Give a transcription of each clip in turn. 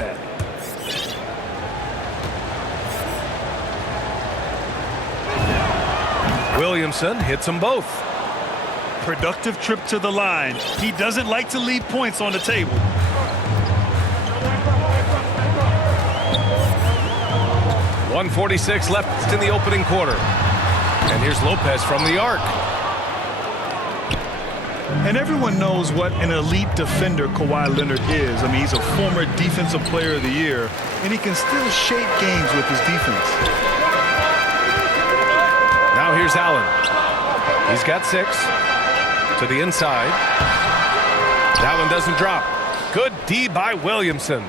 that. Williamson hits them both. Productive trip to the line. He doesn't like to leave points on the table. .146 left in the opening quarter. And here's Lopez from the arc. And everyone knows what an elite defender Kawhi Leonard is. I mean, he's a former Defensive Player of the Year, and he can still shape games with his defense. Now here's Allen. He's got 6. To the inside. That one doesn't drop. Good D by Williamson.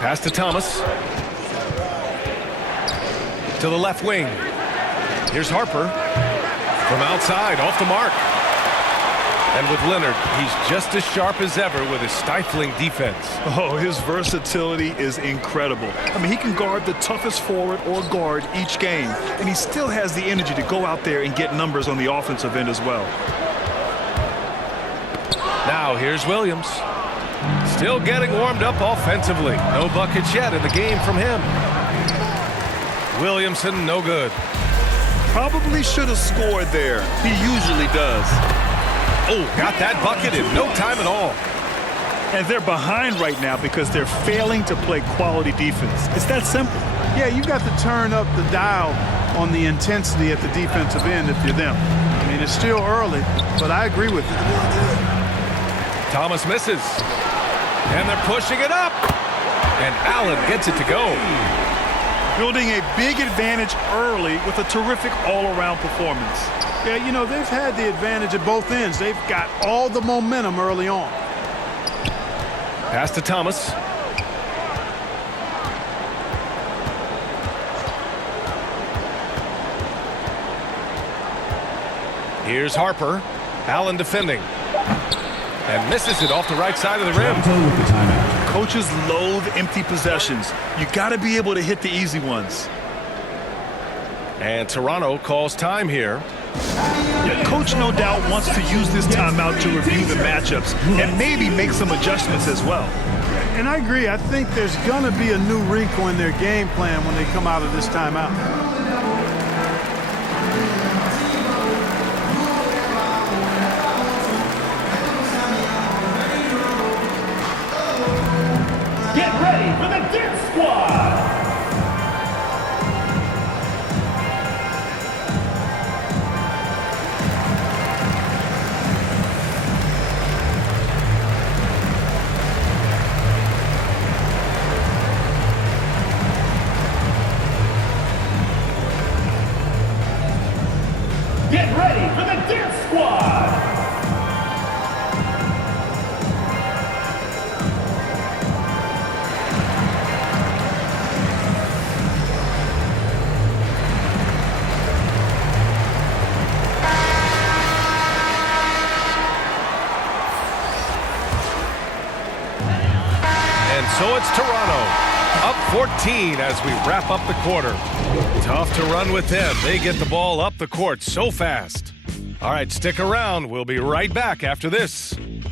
Pass to Thomas. To the left wing. Here's Harper. From outside, off the mark. And with Leonard, he's just as sharp as ever with his stifling defense. Oh, his versatility is incredible. I mean, he can guard the toughest forward or guard each game, and he still has the energy to go out there and get numbers on the offensive end as well. Now here's Williams. Still getting warmed up offensively. No buckets yet in the game from him. Williamson, no good. Probably should have scored there. He usually does. Oh, got that bucket in no time at all. And they're behind right now because they're failing to play quality defense. It's that simple. Yeah, you've got to turn up the dial on the intensity at the defensive end if you're them. I mean, it's still early, but I agree with you. Thomas misses. And they're pushing it up. And Allen gets it to go. Building a big advantage early with a terrific all-around performance. Yeah, you know, they've had the advantage at both ends. They've got all the momentum early on. Pass to Thomas. Here's Harper. Allen defending. And misses it off the right side of the rim. Coaches loathe empty possessions. You got to be able to hit the easy ones. And Toronto calls time here. Yeah, Coach no doubt wants to use this timeout to review the matchups and maybe make some adjustments as well. And I agree. I think there's going to be a new wrinkle in their game plan when they come out of this timeout. Get ready for the Dance Squad! Get ready for the Dance Squad! So it's Toronto, up 14 as we wrap up the quarter. Tough to run with them. They get the ball up the court so fast. All right, stick around. We'll be right back after this. And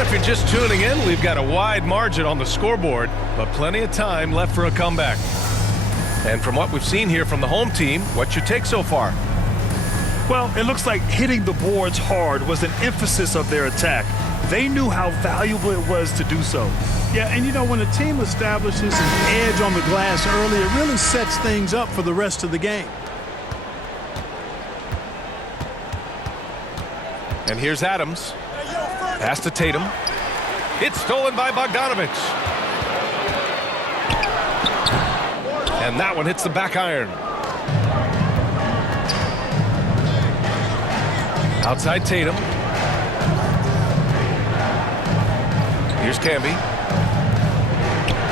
if you're just tuning in, we've got a wide margin on the scoreboard, but plenty of time left for a comeback. And from what we've seen here from the home team, what's your take so far? Well, it looks like hitting the boards hard was an emphasis of their attack. They knew how valuable it was to do so. Yeah, and you know, when a team establishes an edge on the glass early, it really sets things up for the rest of the game. And here's Adams. Pass to Tatum. It's stolen by Bogdanovich. And that one hits the back iron. Outside Tatum. Here's Camby.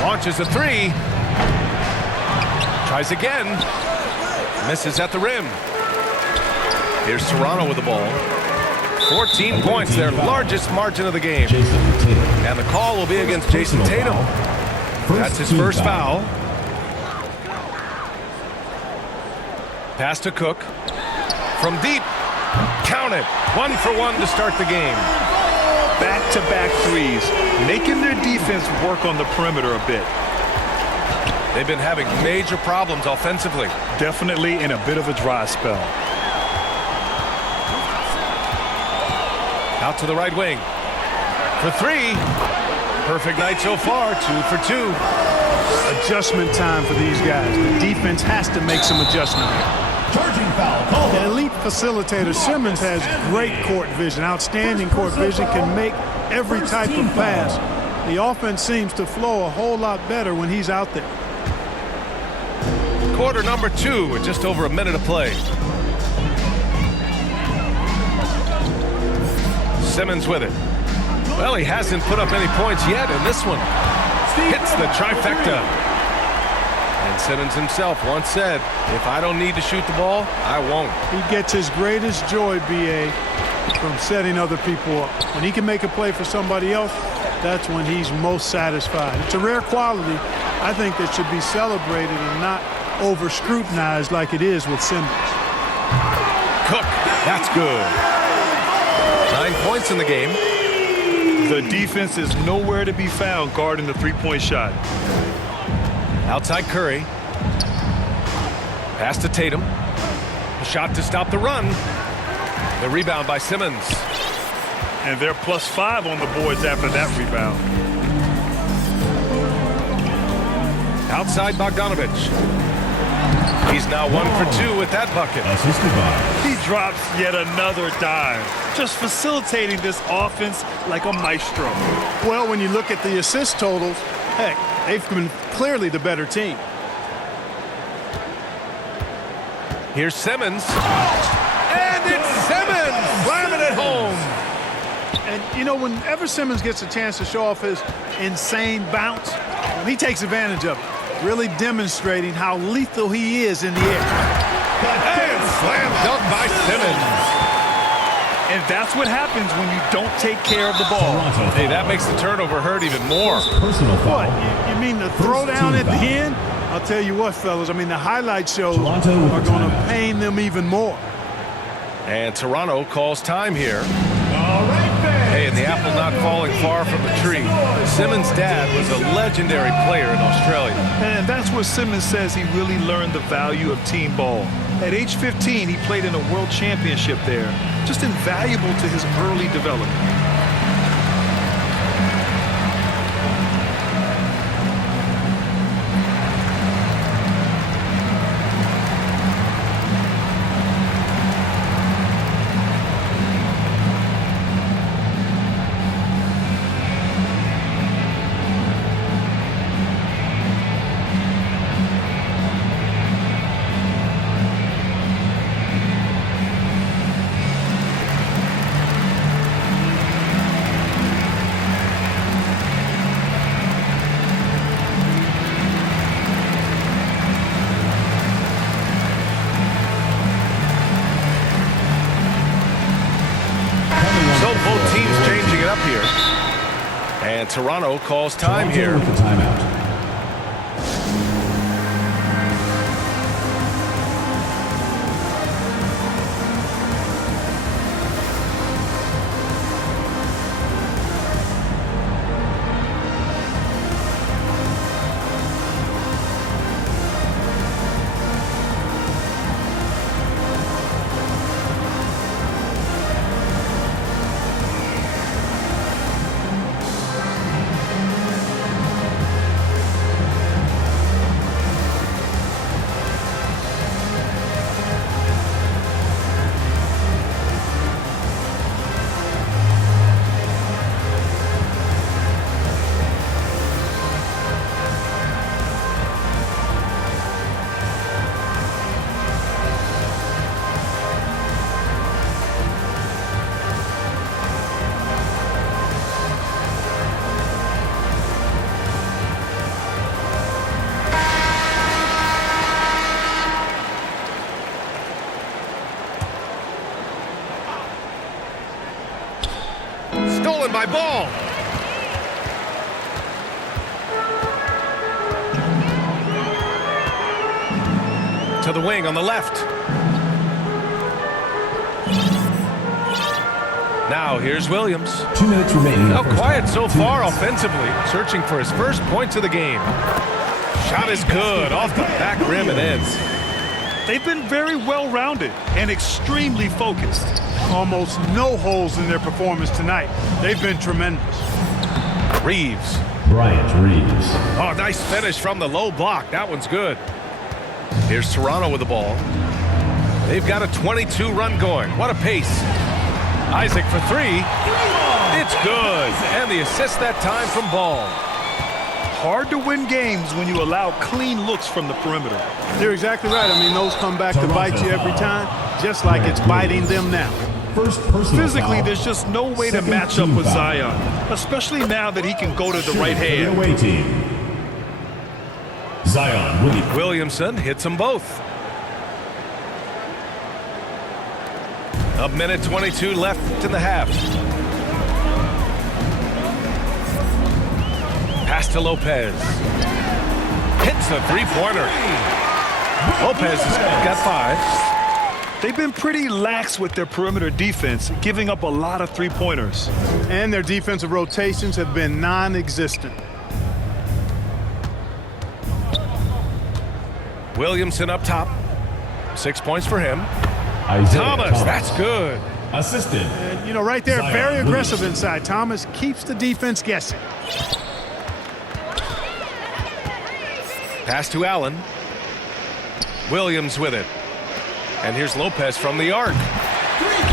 Launches a three. Tries again. Misses at the rim. Here's Toronto with the ball. 14 points, their largest margin of the game. And the call will be against Jason Tatum. That's his first foul. Pass to Cook. From deep. Count it. 1 for 1 to start the game. Back-to-back threes, making their defense work on the perimeter a bit. They've been having major problems offensively. Definitely in a bit of a dry spell. Out to the right wing. For 3. Perfect night so far. 2 for 2. Adjustment time for these guys. The defense has to make some adjustment. Charging foul called. The elite facilitator Simmons has great court vision, outstanding court vision, can make every type of pass. The offense seems to flow a whole lot better when he's out there. Quarter number 2 with just over a minute of play. Simmons with it. Well, he hasn't put up any points yet in this one. Hits the trifecta. And Simmons himself once said, if I don't need to shoot the ball, I won't. He gets his greatest joy, B.A., from setting other people up. When he can make a play for somebody else, that's when he's most satisfied. It's a rare quality, I think, that should be celebrated and not over-scrutinized like it is with Simmons. Cook, that's good. 9 points in the game. The defense is nowhere to be found guarding the three-point shot. Outside Curry. Pass to Tatum. A shot to stop the run. The rebound by Simmons. And they're +5 on the boards after that rebound. Outside Bogdanovich. He's now 1 for 2 with that bucket. Assisted by. He drops yet another dime, just facilitating this offense like a maestro. Well, when you look at the assist totals, heck, they've been clearly the better team. Here's Simmons. And it's Simmons! Slamming it home. And, you know, whenever Simmons gets a chance to show off his insane bounce, he takes advantage of it, really demonstrating how lethal he is in the air. And slam dunk by Simmons. And that's what happens when you don't take care of the ball. Hey, that makes the turnover hurt even more. Personal foul. What, you mean the throwdown at the end? I'll tell you what, fellas, I mean, the highlight shows are Toronto with the going to timeout. pain them even more. And Toronto calls time here. All right, fans. Hey, and the apple not falling far from the tree. Simmons' dad was a legendary player in Australia. And that's where Simmons says he really learned the value of team ball. At age 15, he played in a world championship there. Just invaluable to his early development. So both teams changing it up here. And Toronto calls time Toronto here. with the timeout. Stolen by Ball. To the wing on the left. Now here's Williams. 2 minutes remaining. Now quiet so far offensively, searching for his first points of the game. Shot is good, off the back rim and in. They've been very well-rounded and extremely focused. Almost no holes in their performance tonight. They've been tremendous. Reeves. Bryant Reeves. Oh, nice finish from the low block. That one's good. Here's Toronto with the ball. They've got a 22-run going. What a pace. Isaac for three. It's good. And the assist that time from Ball. Hard to win games when you allow clean looks from the perimeter. You're exactly right. I mean, those come back to bite you every time, just like it's biting them now. First personal Physically, foul. there's just no way to Second match up team with foul. Zion, especially now that he can go to the right For the hand. away team. Zion Williams. Williamson hits them both. A minute 22 left in the half. Pass to Lopez. Hits a three-pointer. Lopez has got 5. They've been pretty lax with their perimeter defense, giving up a lot of three-pointers. And their defensive rotations have been non-existent. Williamson up top. 6 points for him. Isaiah Thomas, that's good. Assisted. And, you know, right there, Zion very aggressive Williams. inside. Thomas keeps the defense guessing. Pass to Allen. Williams with it. And here's Lopez from the arc.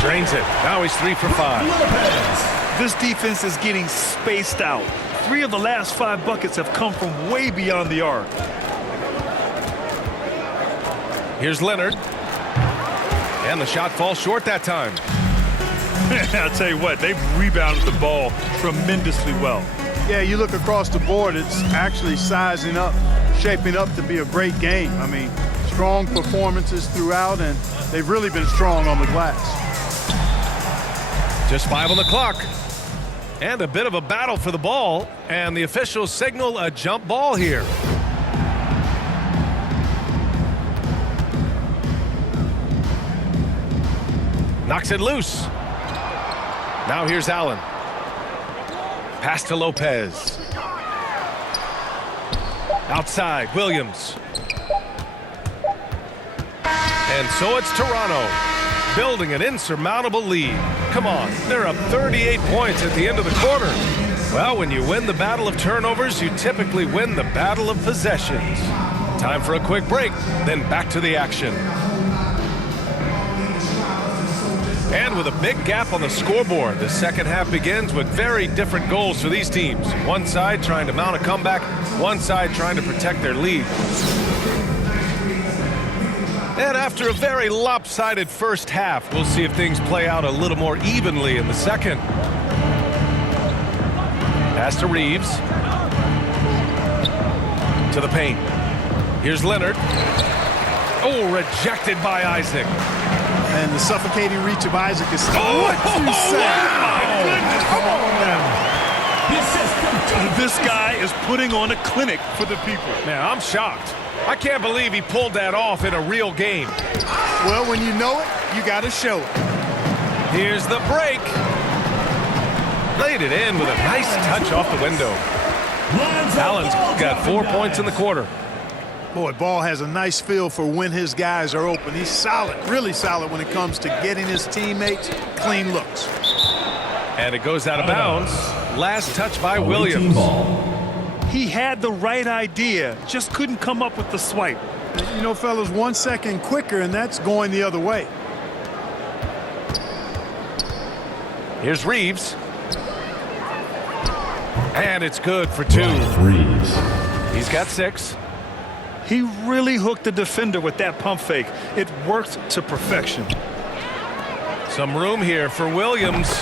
Drains it. Now he's 3 for 5. Lopez. This defense is getting spaced out. 3 of the last 5 buckets have come from way beyond the arc. Here's Leonard. And the shot falls short that time. I'll tell you what, they've rebounded the ball tremendously well. Yeah, you look across the board, it's actually sizing up, shaping up to be a great game. I mean, strong performances throughout, and they've really been strong on the glass. Just 5 on the clock. And a bit of a battle for the ball. And the officials signal a jump ball here. Knocks it loose. Now here's Allen. Pass to Lopez. Outside, Williams. And so it's Toronto, building an insurmountable lead. Come on, they're up 38 points at the end of the quarter. Well, when you win the battle of turnovers, you typically win the battle of possessions. Time for a quick break, then back to the action. And with a big gap on the scoreboard, the second half begins with very different goals for these teams. One side trying to mount a comeback, one side trying to protect their lead. And after a very lopsided first half, we'll see if things play out a little more evenly in the second. Pass to Reeves. To the paint. Here's Leonard. Oh, rejected by Isaac. And the suffocating reach of Isaac is still. What you say? Come on now. This guy is putting on a clinic for the people. Man, I'm shocked. I can't believe he pulled that off in a real game. Well, when you know it, you got to show it. Here's the break. Laid it in with a nice touch off the window. Allen's got 4 points in the quarter. Boy, Ball has a nice feel for when his guys are open. He's solid, really solid when it comes to getting his teammates clean looks. And it goes out of bounds. Last touch by Away Williams. team ball. He had the right idea, just couldn't come up with the swipe. You know, fellas, 1 second quicker, and that's going the other way. Here's Reeves. And it's good for 2. Bryant Reeves. He's got 6. He really hooked the defender with that pump fake. It worked to perfection. Some room here for Williams.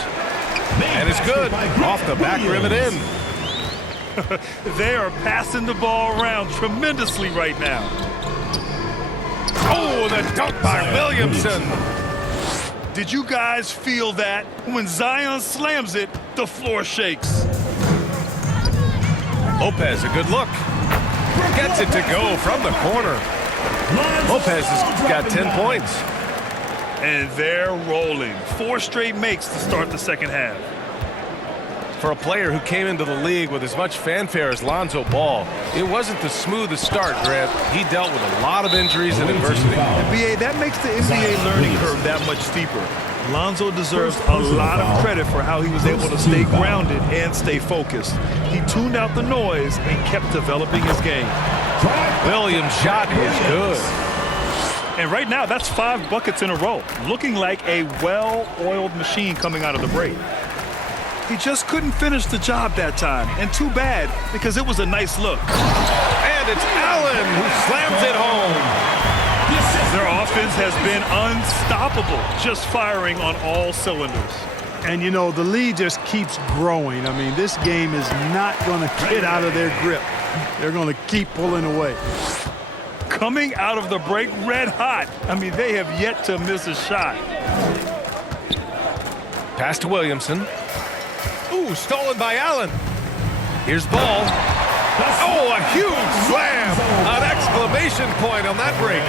And it's good. Off the back rim and in. They are passing the ball around tremendously right now. Oh, the dunk by Williamson. Did you guys feel that? When Zion slams it, the floor shakes. Lopez, a good look. Gets it to go from the corner. Lopez has got 10 points. And they're rolling. 4 straight makes to start the second half. For a player who came into the league with as much fanfare as Lonzo Ball, it wasn't the smoothest start, Grant. He dealt with a lot of injuries and adversity. BA, that makes the NBA learning curve that much steeper. Lonzo deserves a lot of credit for how he was able to stay grounded and stay focused. He tuned out the noise and kept developing his game. Williams' shot is good. And right now, that's 5 buckets in a row, looking like a well-oiled machine coming out of the break. He just couldn't finish the job that time, and too bad, because it was a nice look. And it's Allen who slams it home. Their offense has been unstoppable, just firing on all cylinders. And, you know, the lead just keeps growing. I mean, this game is not going to get out of their grip. They're going to keep pulling away. Coming out of the break red hot. I mean, they have yet to miss a shot. Pass to Williamson. Ooh, stolen by Allen. Here's Ball. Oh, a huge slam. An exclamation point on that break.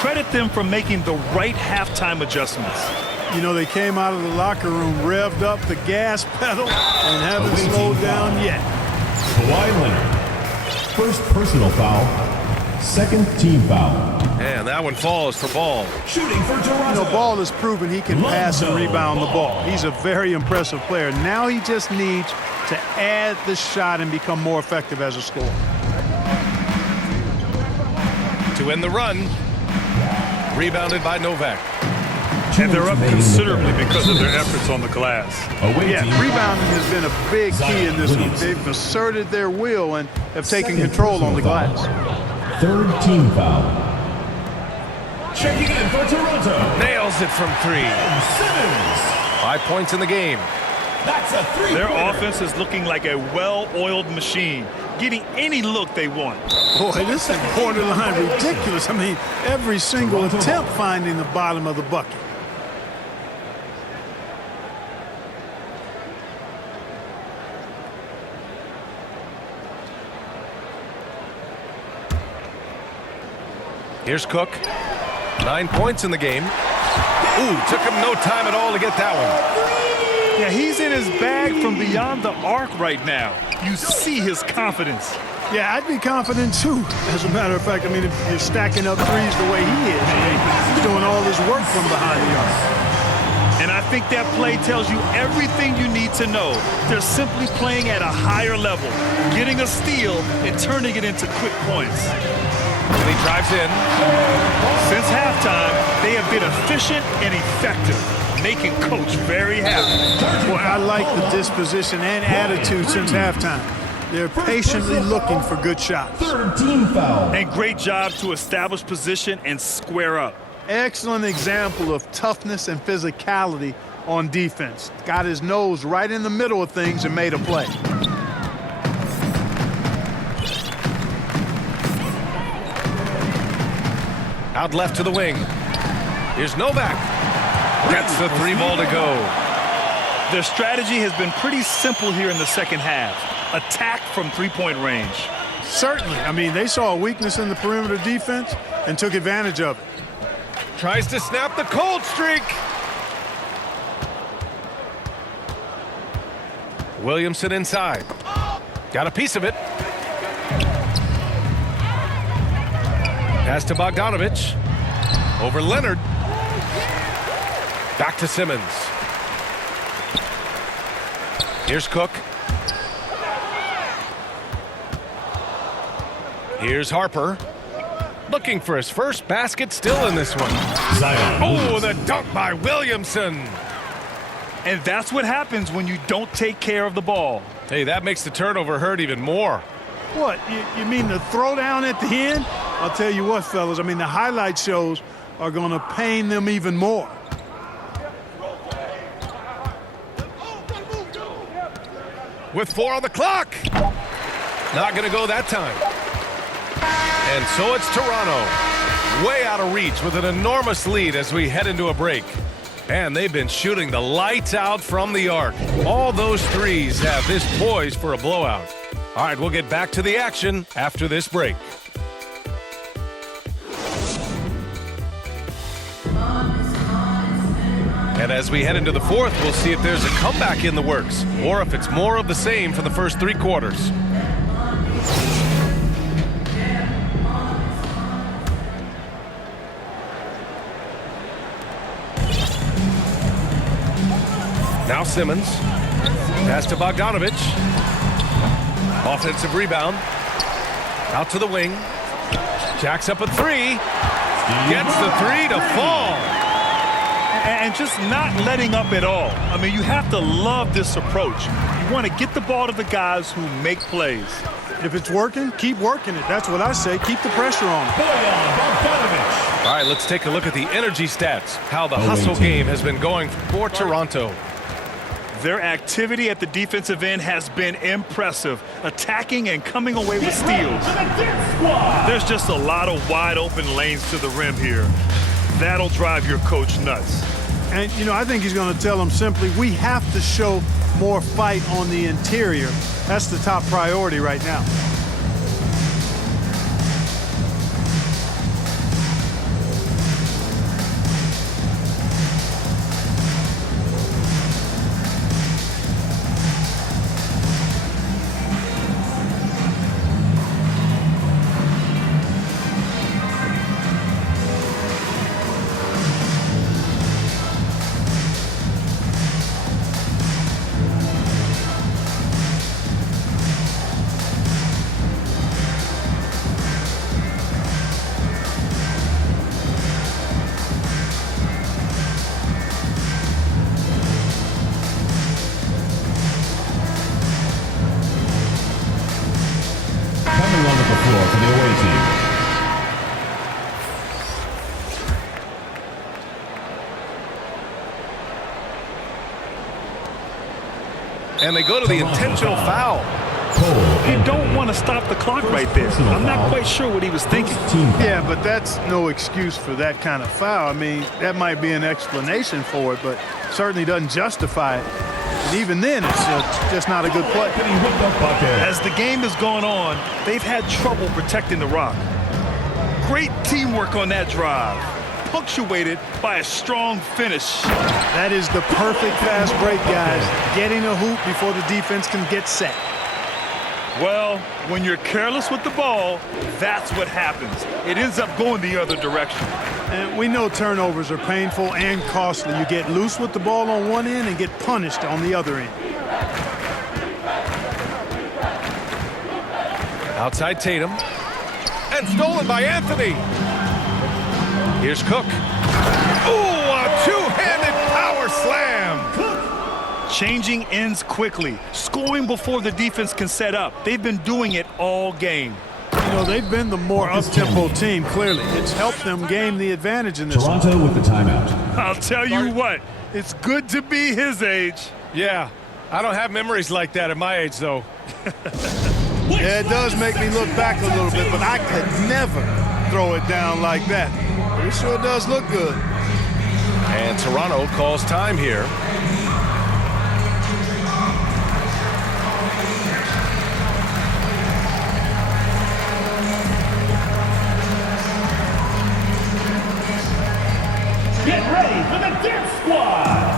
Credit them for making the right halftime adjustments. You know, they came out of the locker room, revved up the gas pedal, and haven't slowed down yet. Kawhi Leonard. First personal foul. Second team foul. And that one falls for Ball. Shooting for Toronto. You know, Ball has proven he can pass and rebound the ball. He's a very impressive player. Now he just needs to add the shot and become more effective as a scorer. To end the run. Rebounded by Novak. And they're up considerably because of their efforts on the glass. Yeah, rebounding has been a big key in this one. They've asserted their will and have taken control on the glass. Third team foul. Checking in for Toronto. Nails it from 3. Simmons. 5 points in the game. That's a 3. Their offense is looking like a well-oiled machine, getting any look they want. Boy, this is borderline ridiculous. I mean, every single attempt finding the bottom of the bucket. Here's Cook. 9 points in the game. Ooh, took him no time at all to get that one. Yeah, he's in his bag from beyond the arc right now. You see his confidence. Yeah, I'd be confident too. As a matter of fact, I mean, if you're stacking up threes the way he is, I mean, he's doing all this work from behind the arc. And I think that play tells you everything you need to know. They're simply playing at a higher level, getting a steal and turning it into quick points. And he drives in. Since halftime, they have been efficient and effective, making Coach very happy. Boy, I like the disposition and attitude since halftime. They're patiently looking for good shots. Third team foul. And great job to establish position and square up. Excellent example of toughness and physicality on defense. Got his nose right in the middle of things and made a play. Out left to the wing. Here's Novak. Gets the 3 ball to go. Their strategy has been pretty simple here in the second half. Attack from three-point range. Certainly. I mean, they saw a weakness in the perimeter defense and took advantage of it. Tries to snap the cold streak. Williamson inside. Got a piece of it. Pass to Bogdanovich. Over Leonard. Back to Simmons. Here's Cook. Here's Harper. Looking for his first basket still in this one. Zion. Oh, the dunk by Williamson. And that's what happens when you don't take care of the ball. Hey, that makes the turnover hurt even more. What, you mean the throwdown at the end? I'll tell you what, fellas, I mean, the highlight shows are going to pain them even more. With 4 on the clock. Not going to go that time. And so it's Toronto. Way out of reach with an enormous lead as we head into a break. And they've been shooting the lights out from the arc. All those threes have this poised for a blowout. All right, we'll get back to the action after this break. On this And as we head into the fourth, we'll see if there's a comeback in the works or if it's more of the same for the first 3 quarters. Now Simmons. Pass to Bogdanovic. Offensive rebound. Out to the wing. Jacks up a 3. Gets the 3 to fall. And just not letting up at all. I mean, you have to love this approach. You want to get the ball to the guys who make plays. If it's working, keep working it. That's what I say. Keep the pressure on. Bojan Bogdanovic. All right, let's take a look at the energy stats. How the hustle game has been going for Toronto. Their activity at the defensive end has been impressive, attacking and coming away with steals. There's just a lot of wide open lanes to the rim here. That'll drive your coach nuts. And, you know, I think he's going to tell them simply, we have to show more fight on the interior. That's the top priority right now. Coming onto the floor for the away team. And they go to the intentional foul. You don't want to stop the clock right there. I'm not quite sure what he was thinking. Yeah, but that's no excuse for that kind of foul. I mean, that might be an explanation for it, but certainly doesn't justify it. And even then, it's just not a good play. As the game has gone on, they've had trouble protecting the rock. Great teamwork on that drive, punctuated by a strong finish. That is the perfect fast break, guys. Getting a hoop before the defense can get set. Well, when you're careless with the ball, that's what happens. It ends up going the other direction. And we know turnovers are painful and costly. You get loose with the ball on one end and get punished on the other end. Outside Tatum. And stolen by Anthony. Here's Cook. Ooh, a two-handed power slam. Changing ends quickly, scoring before the defense can set up. They've been doing it all game. You know, they've been the more up-tempo team, clearly. It's helped them gain the advantage in this one. Toronto with the timeout. I'll tell you what, it's good to be his age. Yeah, I don't have memories like that at my age, though. Yeah, it does make me look back a little bit, but I could never throw it down like that. But it sure does look good. And Toronto calls time here. Get ready for the Dip Squad.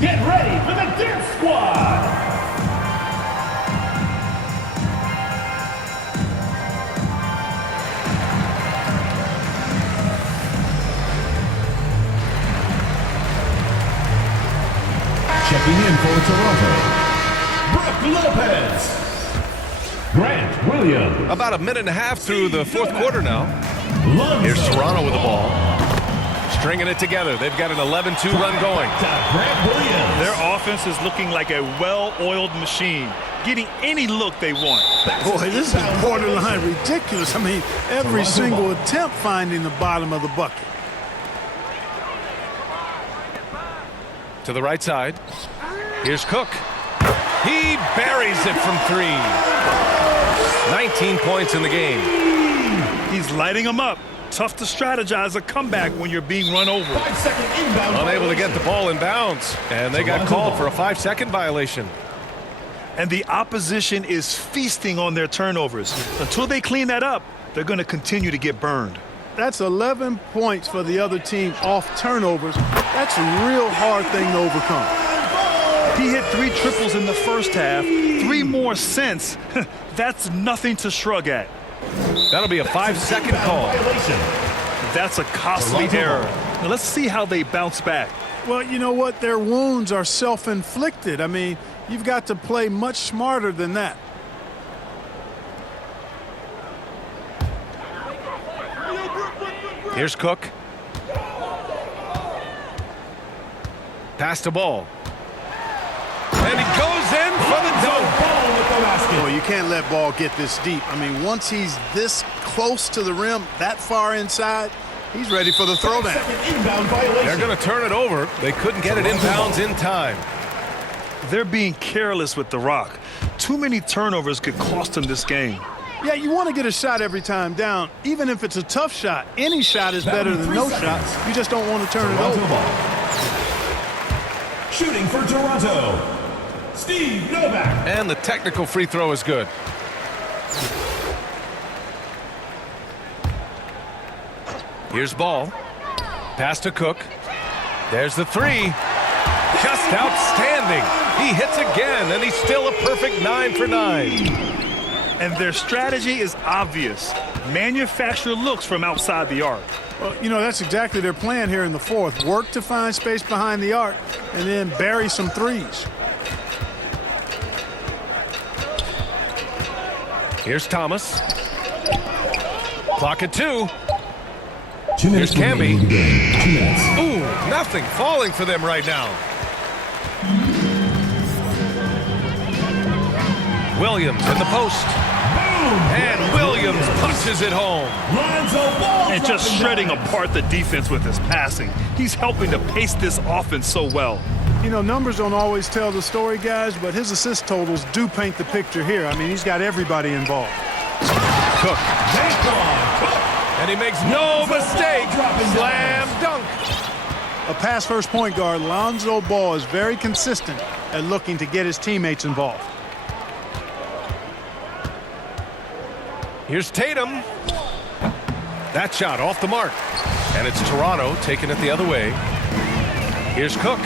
Get ready for the Dip Squad. Checking in for Toronto, Brook Lopez, Grant Williams. About a minute and a half through the fourth quarter now. Here's Toronto with the ball. Stringing it together. They've got an 11-2 run going. Grant Williams. Their offense is looking like a well-oiled machine, getting any look they want. Boy, this is borderline ridiculous. I mean, every single attempt finding the bottom of the bucket. To the right side. Here's Cook. He buries it from 3. 19 points in the game. He's lighting them up. Tough to strategize a comeback when you're being run over. 5-second inbound. Unable to get the ball in bounds. And they got called for a 5-second violation. And the opposition is feasting on their turnovers. Until they clean that up, they're going to continue to get burned. That's 11 points for the other team off turnovers. That's a real hard thing to overcome. He hit 3 triples in the first half, 3 more since. That's nothing to shrug at. That'll be a 5-second call. That's a costly error. Now let's see how they bounce back. Well, you know what? Their wounds are self-inflicted. I mean, you've got to play much smarter than that. Here's Cook. Pass the ball. And he goes in for the dunk. Well, you can't let ball get this deep. I mean, once he's this close to the rim, that far inside, he's ready for the throwdown. They're going to turn it over. They couldn't get it inbounds in time. They're being careless with the rock. Too many turnovers could cost them this game. Yeah, you want to get a shot every time down, even if it's a tough shot. Any shot is better than no shot. You just don't want to turn it over. Shooting for Toronto, Steve Novak. And the technical free throw is good. Here's ball. Pass to Cook. There's the 3. Just outstanding. He hits again, and he's still a perfect 9 for 9. And their strategy is obvious. Manufacture looks from outside the arc. Well, you know, that's exactly their plan here in the fourth. Work to find space behind the arc and then bury some threes. Here's Thomas. Clock at 2. 2 minutes Here's Camby. remaining in the game. 2 minutes. Ooh, nothing falling for them right now. Williams in the post. And Williams punches it home. And just shredding apart the defense with his passing. He's helping to pace this offense so well. You know, numbers don't always tell the story, guys, but his assist totals do paint the picture here. I mean, he's got everybody involved. Cook. And he makes no mistake. Slam dunk. A pass-first point guard, Lonzo Ball, is very consistent at looking to get his teammates involved. Here's Tatum. That shot off the mark. And it's Toronto taking it the other way. Here's Cook.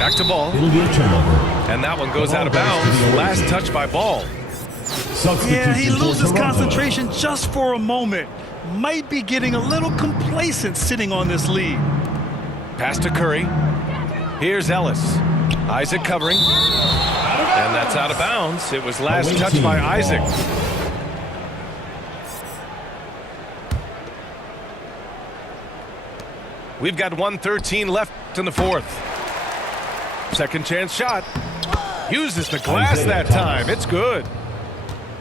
Back to Ball. It'll be a turnover. And that one goes out of bounds. Last touch by Ball. Yeah, he Substitution for loses Toronto. concentration just for a moment. Might be getting a little complacent sitting on this lead. Pass to Curry. Here's Ellis. Isaac covering. And that's out of bounds. It was last touch by Isaac. We've got 1:13 left in the fourth. Second chance shot. Uses the glass that time. It's good.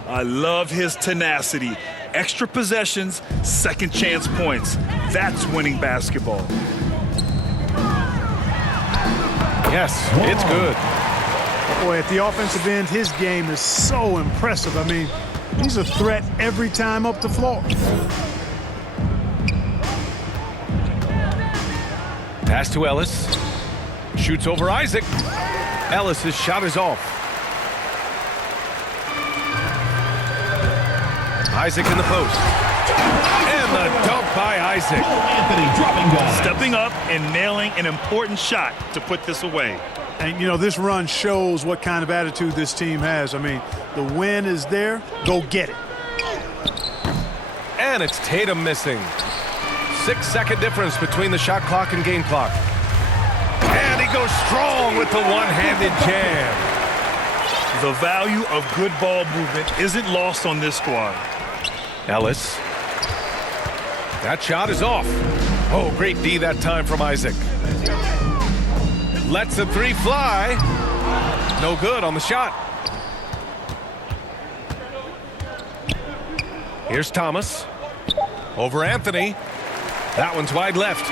I love his tenacity. Extra possessions, second chance points. That's winning basketball. Yes, it's good. Boy, at the offensive end, his game is so impressive. I mean, he's a threat every time up the floor. Pass to Ellis. Shoots over Isaac. Ellis's shot is off. Isaac in the post. And the dunk by Isaac. Anthony dropping down. Stepping up and nailing an important shot to put this away. And, you know, this run shows what kind of attitude this team has. I mean, the win is there. Go get it. And it's Tatum missing. 6-second difference between the shot clock and game clock. And he goes strong with the one-handed jam. The value of good ball movement isn't lost on this squad. Ellis. That shot is off. Oh, great D that time from Isaac. Lets the 3 fly. No good on the shot. Here's Thomas. Over Anthony. That one's wide left.